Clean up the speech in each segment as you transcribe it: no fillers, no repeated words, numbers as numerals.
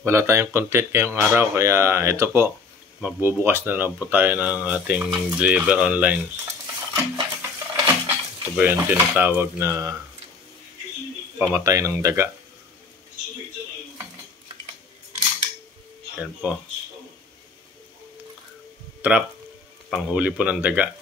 Wala tayong content ngayong araw, kaya ito po, magbubukas na lang po tayo ng ating deliver online. Ito po yung tinatawag na pamatay ng daga. Yan po. Trap, panghuli po ng daga.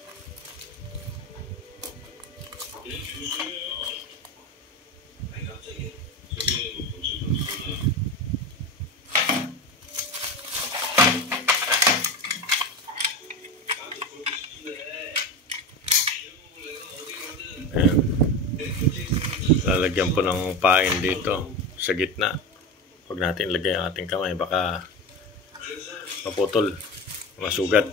Ayan. Lalagyan po ng pain dito sa gitna. Huwag natin ilagay ang ating kamay, baka maputol, masugat.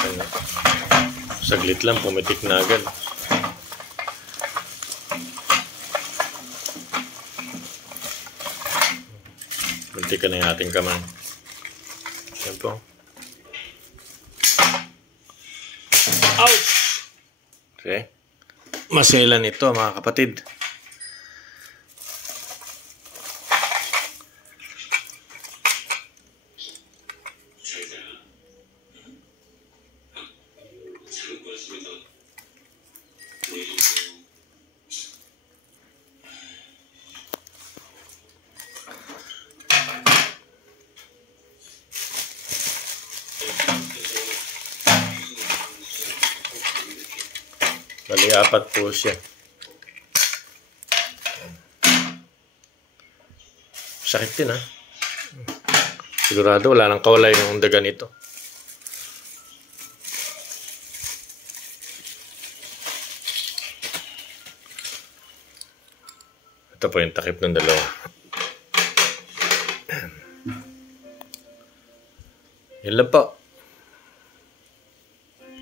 Ayan. Saglit lang, pumitik na agad. Muntikan na yung ating kamay. Yan po. Ouch! Okay. Maselan ito mga kapatid. Bali, 4 po siya. Sakit din ha. Sigurado wala nang kawalay yung daga nito. Ito po yung takip ng dalawa. Yan lang po.